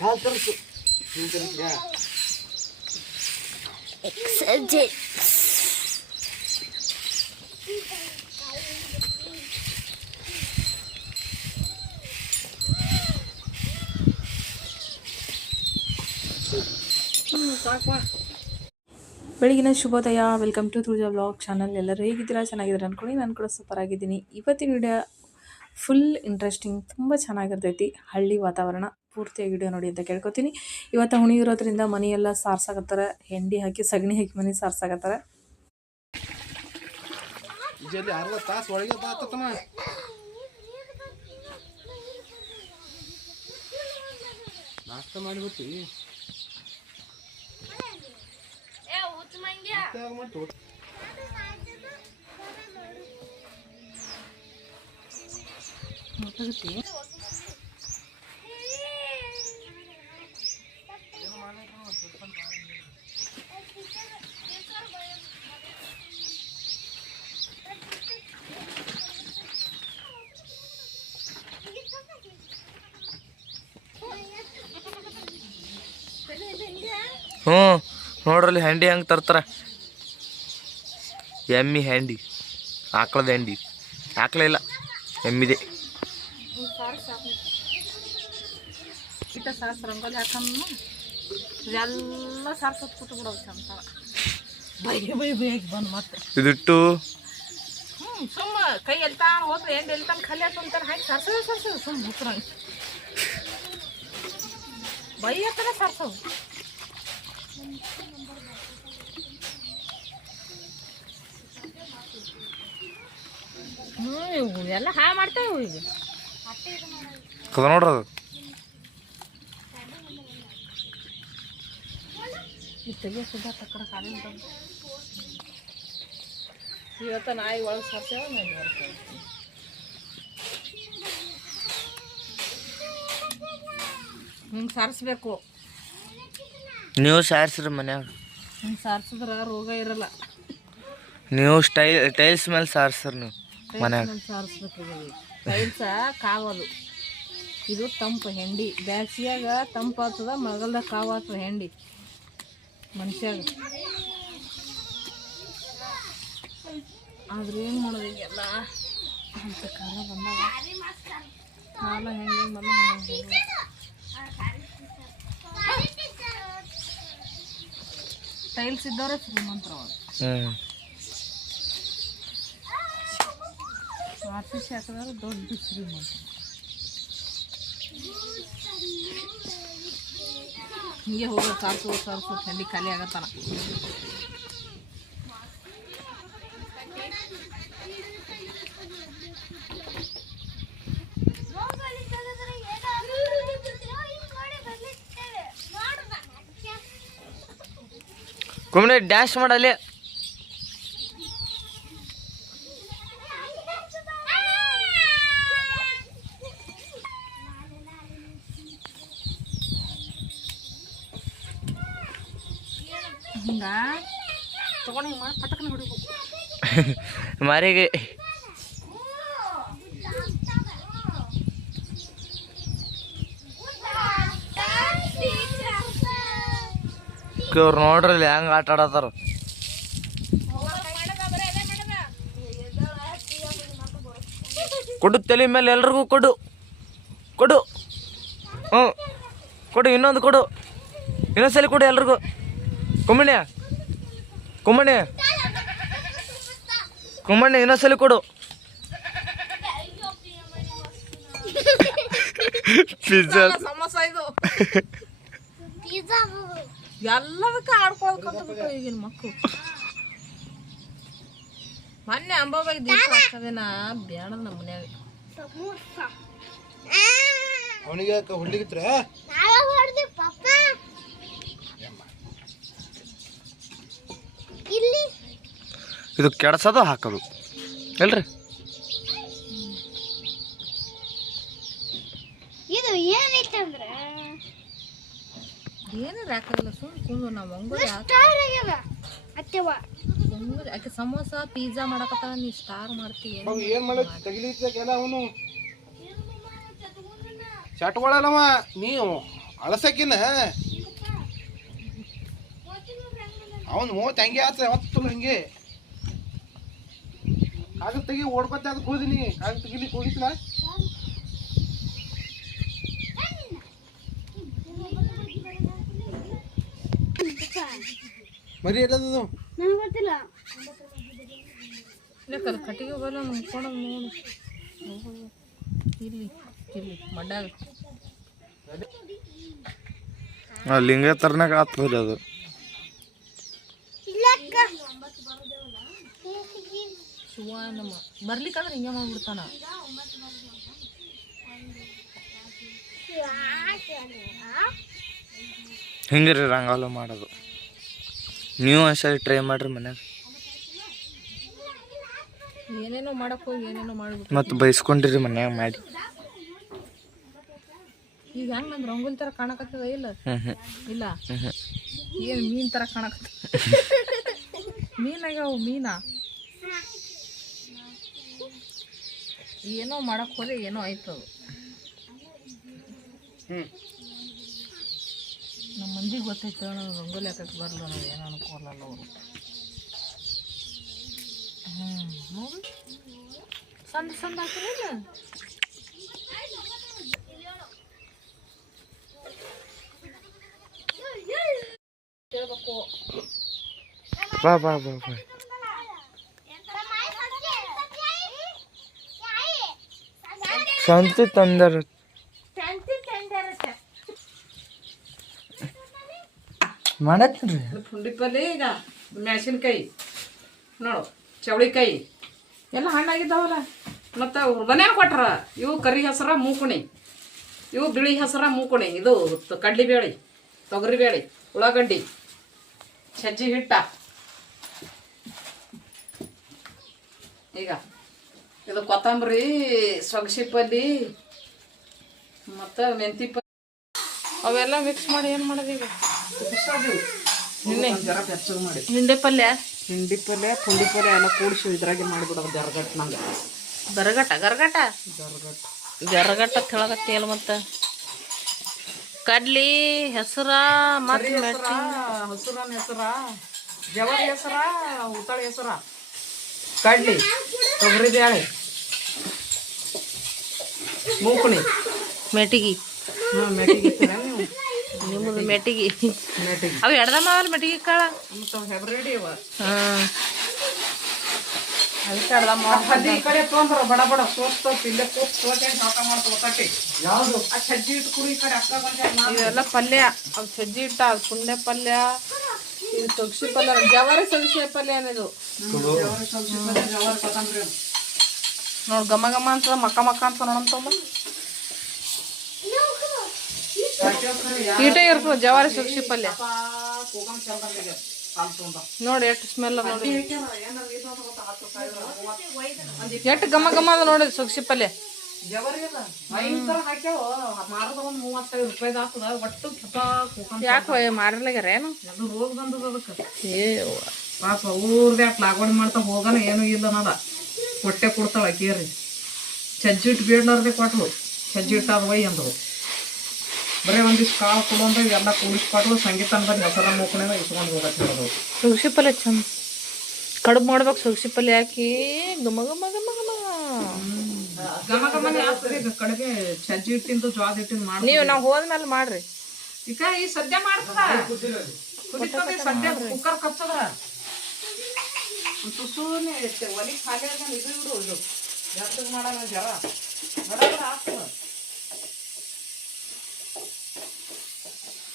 ಕಾಲ್ ಬೆಳಗಿನ ಶುಭೋದಯ. Welcome to Tulja blog channel ಎಲ್ಲರೂ ಹೇಗಿದ್ದೀರಾ? ಚೆನ್ನಾಗಿದ್ದೀರಾ ಅಂದ್ಕೊಂಡು ನಾನು ಕೂಡ ಸೂಪರ್ ಆಗಿದ್ದೀನಿ. ಇವತ್ತಿನ ವಿಡಿಯೋ ಫುಲ್ ಇಂಟ್ರೆಸ್ಟಿಂಗ್ ತುಂಬ ಚೆನ್ನಾಗಿರ್ತೈತಿ. ಹಳ್ಳಿ ವಾತಾವರಣ. ಪೂರ್ತಿಯಾಗಿ ವಿಡಿಯೋ ನೋಡಿ ಅಂತ ಕೇಳ್ಕೊತೀನಿ. ಇವತ್ತು ಹುಣಿ ಇರೋದ್ರಿಂದ ಮನೆಯೆಲ್ಲ ಸಾರ್ಸಾಕತ್ತಾರ. ಹೆಂಡಿ ಹಾಕಿ, ಸಗಣಿ ಹಾಕಿ ಮನೆ ಸಾರ್ಸಾಕತ್ತಾರ. ನಾಷ್ಟ ಮಾಡಿಬಿಟ್ಟಿ ಮತ್ತೆ ಯಾವಾಗ ಮಾಡ್ತಿ ಊಟ? ಹ್ಞೂ ನೋಡ್ರಲ್ಲಿ ಹ್ಯಾಂಡಿ ಹೆಂಗೆ ತರ್ತಾರೆ? ಎಮ್ಮಿ ಹ್ಯಾಂಡಿ ಆಕಳದ ಹ್ಯಾಂಡಿ ಆಕಳ ಇಲ್ಲ ಎಮ್ಮಿದೆ. ರಂಗೋಲಿ ಹಾಕಮ್ಮ. ಎಲ್ಲ ಸಾರ್ಸ್ ಹೊತ್ಕೊಟ್ಟು ಬಿಡೋದು ಚಂದ. ಬೈ ಬೈ ಬಂದು ಮತ್ತೆ. ಇದಿಟ್ಟು ಹ್ಞೂ ಸುಮ್ಮ ಕೈ ಎಲ್ತಾ ಹೋದ್ರೆ ಏನು ಎಲ್ತಾನ ಖಾಲಿ ಅಂತಾರೆ ಹಾಕಿ ಸರ್ಸೋದು ಸರ್ಸೋದು ಸುಮ್ಮ ಮುಸ್ರಂಗೆ ಬೈ ಹತ್ತನ ಸರ್ಸೋದು ಹ್ಞೂ ಇವು ಎಲ್ಲ ಹಾ ಮಾಡ್ತಾವೆ ಇವು ಈಗ. ಕದ ನೋಡ್ರಿ ಅದು. ತೆಗಿಯೋ ಸುದ್ದ ತಕ್ಕಡ ಕಾಲಿನ ಇವತ್ತು ನಾಯಿ ಒಳಗೆ ಸರ್ಸೇವ ನಾನು ಹಿಂಗೆ ಸಾರಿಸ್ಬೇಕು. ನೀವು ಸಾರಿಸ್ರಿ ಮನ್ಯಾಗ? ಹಿಂಗೆ ಸಾರಿಸಿದ್ರೆ ರೋಗ ಇರಲ್ಲ. ನೀವು ಸ್ಟೈಲ್ ಟೈಲ್ಸ್ ಮೇಲೆ ಸಾರಿಸ್ರಿ ನೀವು ಮನ್ಯಾಗ? ಸಾರಿಸ್ಬೇಕು ಟೈಲ್ಸ ಕಾವದು. ಇದು ತಂಪು ಹೆಂಡಿ. ಬ್ಯಾಸಿಯಾಗ ತಂಪು ಆಗ್ತದ ಕಾವಾತ ಹೆಂಡಿ. ಮನುಷ್ಯಾಗ. ಆದ್ರೆ ಏನು ಮಾಡೋದು ಈಗೆಲ್ಲ ಅಂತ ಕಾಲ ಬಂದಾಗ. ಕಾಲ ಹೆಂಗೆ ಬಂದ ಹಂಗೆ ಟೈಲ್ಸ್ ಇದ್ದವರೇ ಶ್ರೀಮಂತರು ಅವಾಗ ಹ್ಞೂ ಆರ್ ಸಿ ಸಿ ದೊಡ್ಡ ಶ್ರೀಮಂತ. ಹಿಂಗೆ ಹೋಗೋ ಸಾರ್ಸು ಸಾರ್ಸು ಚಂಡಿ ಖಾಲಿ ಆಗತ್ತಾನ ಕುಮ್ಮನೆ ಡ್ಯಾಶ್ ಮಾಡಲ್ಲಿ. ಹಿಂಗ? ತಗೊಂಡು ಹಿಂಗೆ ಮಾಡಿ ಪಟಕನ ಹೊಡಿಬೇಕು. ಮಾರಿಗೆ. ಇವ್ರು ನೋಡ್ರಲ್ಲಿ ಹೆಂಗ್ ಆಟ ಆಡತಾರ ಕೊಡು ತಲೆ ಮೇಲೆ ಎಲ್ರಿಗೂ ಕೊಡು. ಕೊಡು. ಹ್ಞೂ. ಕೊಡು ಇನ್ನೊಂದು ಕೊಡು. ಇನ್ನೊಂದ್ಸಲಿ ಕೊಡು ಎಲ್ರಿಗೂ. ಕುಮ್ಮಣ್ಯ ಕುಮ್ಮಣ್ಯ ಕುಮ್ಮಣ್ಣ ಇನ್ನೊಂದ್ಸಲಿ ಕೊಡು. ಪಿಜ್ಜಾ ಸಮೋಸ ಇದು. ಎಲ್ಲದಕ್ಕೆ ಆಡ್ಕೊಳ್ಬೇಕಂತ ಕಲ್ತ್ಬಿಟ್ಟು ಈಗಿನ ಮಕ್ಕಳು ಮೊನ್ನೆ ಅಂಬಾಬಾಯಿ ದೀಪ ಹಾಕದೇನ ಬೇಡ ನಮ್ಮ ಮನ್ಯಾಗ. ಅವನಿಗೆ ಯಾಕೆ ಹೊಡ್ಲಿಗಿತ್ರ ಇದು ಕೆಡಸದು ಹಾಕೋದು. ಎಲ್ರಿ? ಹಾಕಲ್ಲ ಸುಮ್ ಕುಂದು ನಾವು ಒಂಗುರಿ ಮಂಗೂರಿ ಆಕೆ ಸಮೋಸ ಪಿಜ್ಜಾ ಮಾಡಕತ್ತಾರ ನೀ? ಸ್ಟಾರ್ ಮಾಡ್ತೀಯ ಏನು ಮಾಡತ್? ತಗಿಲಿತ್ತಲ್ಲ ಅವನು. ಚಟ್ಗಳಲ್ಲವ ನೀವು ಅಳಸಕಿನ ಅವನು ಮೂವತ್ತು ಹಂಗೆ ಆತ ಯಾವತ್ತು ಹಂಗೆ. ಕಾಗದ ತೆಗಿ ಓಡ್ಕೊತ ಅದಕ್ಕೆ ಹೋದಿನಿ ಕಾಗದ ತೆಗಿಲಿಕ್ಕೆ ಹೋಗಿತ್ತಲ್ಲ ಮರಿ ಎಲ್ಲದದು? ಯಾಕೆ ಅದು ಕಟ್ಟಿಗೆ ಬಲ್ಲ ಮುಕ್ಕೊಳೋದು ನೋಡು. ಇಲ್ಲಿ ಇಲ್ಲಿ ಮಡ್ಯಾಗ. ಲಿಂಗ ತರನಾಗ ಆಗ್ತದ್ರಿ ಅದು. ಶಿವ ನಮ್ಮ ಬರ್ಲಿಕ್ಕಂದ್ರೆ ಹಿಂಗೆ ಮಾಡ್ಬಿಡ್ತಾನ. ಹಿಂಗೆ ರೀ ರಂಗೋಲಿ ಮಾಡೋದು. ನೀವು ಅಷ್ಟೇ ಟ್ರೈ ಮಾಡ್ರಿ ಮನ್ಯಾಗ. ಏನೇನೋ ಮಾಡಕ್ ಹೋಗಿ ಏನೇನೋ ಮಾಡ್ಬಿಟ್ಟು. ಮತ್ತು ಬೈಸ್ಕೊಂಡಿರಿ ಮನ್ಯಾಗ ಮಾಡಿ. ಈಗ ಹೆಂಗ್ ನಂದು ರಂಗೋಲಿ ಥರ ಕಾಣಕತ್ತದ ಇಲ್ಲ? ಹ್ಞೂ ಹ್ಞೂ ಇಲ್ಲ? ಹ್ಞೂ ಹ್ಞೂ ಏನು ಮೀನ್ ಥರ ಕಾಣಕತ್ತ ಮೀನಾಗ್ಯಾವ ಮೀನಾ? ಏನೋ ಮಾಡಕ್ ಹೋದ್ರೆ ಏನೋ ಆಯ್ತು ಅದು ಹ್ಮ್. ನಮ್ಮ ಮಂದಿಗೆ ಗೊತ್ತೈತೆ ನಾವು ರಂಗೋಲಿ ಹಾಕಕ್ಕೆ ಬರಲ್ಲ ನಾವು ಏನೋ ಅನ್ಕೊಳಲ್ಲ ಅವರು ಹ್ಞೂ ನೋಡಿ. ಸಂದ ಸಂದ ಹಾಕಿರಲ್ಲ ಹೇಳ್ಬೇಕು ಬಾ ಬಾ ಬಾ ಬಾ. ಶಾಂತಿ ತಂದರ ಮಾಡತ್ರಿ ಪುಂಡಿ ಪಲ್ಲೆ ಈಗ ಮೆಣಸಿನ್ಕಾಯಿ, ನೋಡು, ಚವಳಿಕಾಯಿ, ಎಲ್ಲ ಹಣ್ಣಾಗಿದ್ದಾವಲ್ಲ. ಮತ್ತು ಮನ್ಯಾಗ ಕೊಟ್ರ, ಇವು ಕರಿ ಹೆಸರ ಮೂಕುಣಿ. ಇವು ಬಿಳಿ ಹೆಸರ ಮೂಕುಣಿ. ಇದು ಕಡ್ಲೆ ಬೇಳೆ ತೊಗರಿ ತೊಗರಿಬೇಳೆ, ಉಳ್ಳಾಗಡ್ಡಿ, ಸಜ್ಜಿ ಹಿಟ್ಟ. ಈಗ ಇದು ಕೊತ್ತಂಬರಿ, ಸೊಗಸಿ ಪಲ್ಲಿ, ಮತ್ತು ಮೆಂತಿ ಪಲ್ಲಿ. ಅವೆಲ್ಲ ಮಿಕ್ಸ್ ಮಾಡಿ ಏನು ಮಾಡೋದು ಈಗ? ನಿನ್ನೆ? ಹಿಂಡೆ ಪಲ್ಯ? ಹಿಂಡಿ ಪಲ್ಯ ಪುಂಡಿ ಪಲ್ಯ ಎಲ್ಲ ಕೂಡಿಸಿ ಇದ್ರಾಗೆ ಮಾಡಿಬಿಡೋದು ಜರ್ಗಟ್ ನಂಗೆ. ಗರಗಟ ಗರಗಟ? ಗರಗಟ. ತಿಳಗತ್ತಿಯಲ್ಲ ಮತ್ತೆ? ಕಡ್ಲಿ ಹೆಸರ ಮತ್ತೆ ಹಸುರನ ಹೆಸರ ಜವರಿ ಹೆಸರ ಉತ್ತಳ ಹೆಸರ. ಕಡ್ಲಿ ತೊಗರಿ ಬೇಳೆ ಮೂಕುಣಿ ಮೆಟಿಗಿ. ಹ್ಞೂ ಮೆಟಿಗಿ ನಿಮ್ಮದು ಮೆಟಿಗಿ ಮೆಟ್ಟಿಗೆ. ಅವು ಎಡ್ದಮ್ಮ ಅವಲ್ಲ ಮೆಟ್ಟಿಗೆ ಕಾಳ? ಹೆಬ್ರೇಡಿ ಅವ. ಹಾಂ. ಅದಕ್ಕೆ ಎಡ್ದಮ್ಮ ಹದ್ದಿ ಈ ಕಡೆ ತೊಂದ್ರ ಬಡ ಬಡ ಸೋಸ್ತ ಇಲ್ಲೇ ಕೂತ್ ಸೋತೇನು ಸಾಕ ಮಾಡ್ತಾವ ಕಟ್ಟಿ. ಯಾವುದು? ಆ ಸಜ್ಜಿ ಇಟ್ಟು ಕುಡಿ ಈ ಕಡೆ ಅಕ್ಕ ಬಂದ ಇವೆಲ್ಲ ಪಲ್ಯ. ಅವು ಸಜ್ಜಿ ಇಟ್ಟ ಅದು ಪುಂಡೆ ಪಲ್ಯ ಇದು ತೊಗ್ಸಿ ಪಲ್ಯ ಜವಾರಿ ಸೊಗಸಿ ಪಲ್ಯ ಅನ್ನೋದು. ನೋಡ್ ಘಮ ಘಮ ಅಂತ ಮಕ್ಕ ಮಕ್ಕ ಅಂತ ನೋಡಂತಮ್ಮ ಈಟೇ ಇರ್ತದ, ಜವಾರಿ ಸುಕ್ಷಿ ಪಲ್ಯ ನೋಡಿ ಎಷ್ಟು ಸ್ಮೆಲ್ ನೋಡಿ. ಎಷ್ಟು ಘಮ ಘಮ ಅದ ನೋಡಿ ಸುಕ್ಷಿ ಪಲ್ಯ ಯಾಕೆ ಮಾರಲಾಗ್ಯಾರ ಏನು? ಪಾಪ ಊರ್ದೆ ಅಟ್ ಲಾಗೋಡಿ ಮಾಡ್ತಾ ಹೋಗೋಣ ಏನು ಇಲ್ಲ ನಾದ ಹೊಟ್ಟೆ ಕೊಡ್ತಾಳ ಕೇರಿ ಚಜ್ಜಿಟ್ಟು ಬೇಡ್ಲಾರ್ದೆ ಕೊಟ್ಲು. ಚಜ್ಜಿಟ್ಟಾದ ಅದು ಅಂದ್ರು ಬರೀ ಒಂದಿಷ್ಟು ಕಾಳು ಕೊಡೋಂದ್ರೆ ಎಲ್ಲ ಕೂಡಿಸ್ಕೊಟ್ಲು ಸಂಗೀತ ಬಂದು ಹೆಸರ ಮೂಕಣೆನ ಇಸ್ಕೊಂಡು ಹೋಗತ್ತೆ ಅದು. ಸೊಗಸಿ ಪಲ್ಲೆ ಚಂದ. ಕಡುಬು ಮಾಡ್ಬೇಕು ಸೊಗಸಿ ಪಲ್ಯ ಹಾಕಿ ಗಮ ಗಮ ಗಮ ಗಮ ಗಮ ಗಮನೆ ಆಗ್ತದೆ. ಈಗ ಕಡೆಗೆ ಸಜ್ಜಿ ಹಿಟ್ಟಿಂದು ಜ್ವಾದ ಹಿಟ್ಟಿಂದು ಮಾಡಿ ನೀವು ನಾವು ಹೋದ್ಮೇಲೆ ಮಾಡ್ರಿ. ಈಗ ಈ ಸದ್ಯ ಮಾಡ್ತದ? ಕುದಿತದ ಸದ್ಯ ಕುಕ್ಕರ್ ಕಚ್ಚದ ತುಸುನೆ ಒಲಿ ಖಾಲಿ ಆಗ ಇದು ಇಡು ಇದು. ಜಾಸ್ತಿ ಮಾಡೋಣ ಜರ. ಬಡ ಆಗ್ತದ.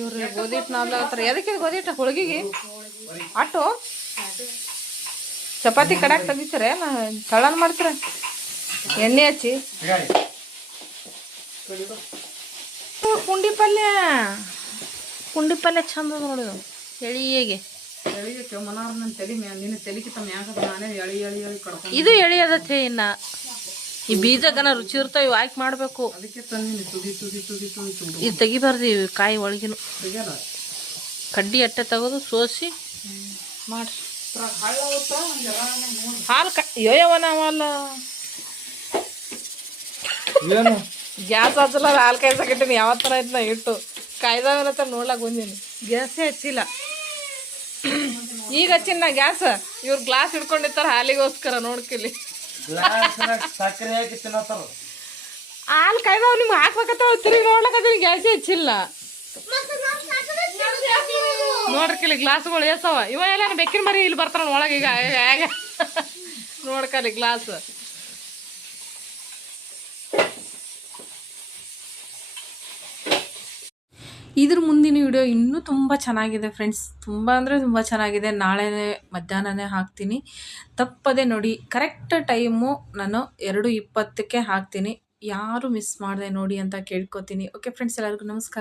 ಇವ್ರಿ ಗೋಧಿ ಹಿಟ್ಟು ನಾವ್ಲಾಗತ್ತಾರ ಎದಕ್ಕೆ ಗೋಧಿ ಹಿಟ್ಟು ಹೋಳಿಗೆಗೆ ಆಟೋ? ಚಪಾತಿ ಕಡಾಕ್ ತೆಗಿತೀರ ಏನ ತಳನ್ ಮಾಡ್ತೀರ. ಎಣ್ಣೆ ಹಚ್ಚಿ. ಪುಂಡಿ ಪಲ್ಯ ಪುಂಡಿ ಪಲ್ಯ ಚಂದ ನೋಡಿದ ನೋಡಿ ಎಳಿಗೆ ಎಳಿ ಎಳಿ ಎಳಿ ಇದು ಎಳಿ ಅದತ್ತೆ ಇನ್ನ. ಈ ಬೀಜಗನ ರುಚಿ ಇರ್ತಾವ ಇವು ಹಾಕಿ ಮಾಡಬೇಕು. ಇದು ತೆಗಿಬಾರ್ದು ಇವು ಕಾಯಿ ಒಳಗಿನ. ಕಡ್ಡಿ ಅಟ್ಟೆ ತೆಗೆದು ಸೋಸಿ ನೋಡಿ. ಹಾಲು ಯೋಯವ ನಾವಲ್ಲ. ಗ್ಯಾಸ್ ಹಚ್ಚಲ್ಲ ಹಾಲು ಕಾಯ್ಸಕತ್ತೀನಿ ಯಾವತ್ತರ ಆಯ್ತು ನಾ ಇಟ್ಟು ಕಾಯ್ದಾವನತ್ತ ನೋಡ್ಲಾಕ್ ಬಂದೀನಿ. ಗ್ಯಾಸೇ ಹಚ್ಚಿಲ್ಲ. ಈಗ ಹಚ್ಚಿನ ನಾ ಗ್ಯಾಸ್. ಇವ್ರು ಗ್ಲಾಸ್ ಹಿಡ್ಕೊಂಡಿರ್ತಾರೆ ಹಾಲಿಗೋಸ್ಕರ ನೋಡ್ಕಿಲ್ಲಿ ಸಕ್ಕರೆ ಹಾಕಿ ತಿನ್ನತ್ತಾರ ಹಾಲು ಕೈದಾವ್ ನಿಮ್ಗೆ ಹಾಕ್ಬೇಕತ್ತ ತಿರುಗಿ ನೋಡ್ಲಕತ್ತೀನಿ ಗ್ಯಾಸ್ ಹೆಚ್ಚಿಲ್ಲ. ನೋಡ್ರಿಕಿಲ್ಲಿ ಗ್ಲಾಸ್ಗಳು ಎಸವ ಇವ ಎಲ್ಲ ಬೆಕ್ಕಿನ ಮರಿ ಇಲ್ಲಿ ಬರ್ತಾರ ಒಳಗೆ ಈಗ. ನೋಡ್ಕಲಿ, ಗ್ಲಾಸ್. ಇದ್ರ ಮುಂದಿನ ವಿಡಿಯೋ ಇನ್ನೂ ತುಂಬ ಚೆನ್ನಾಗಿದೆ ಫ್ರೆಂಡ್ಸ್ ತುಂಬ ಅಂದರೆ ತುಂಬ ಚೆನ್ನಾಗಿದೆ. ನಾಳೆ ಮಧ್ಯಾಹ್ನನೇ ಹಾಕ್ತೀನಿ. ತಪ್ಪದೆ ನೋಡಿ ಕರೆಕ್ಟ್ ಟೈಮು ನಾನು ಎರಡು ಇಪ್ಪತ್ತಕ್ಕೆ ಹಾಕ್ತೀನಿ. ಯಾರು ಮಿಸ್ ಮಾಡಿದೆ ನೋಡಿ ಅಂತ ಕೇಳ್ಕೊತೀನಿ. ಓಕೆ ಫ್ರೆಂಡ್ಸ್ ಎಲ್ಲರಿಗೂ ನಮಸ್ಕಾರ.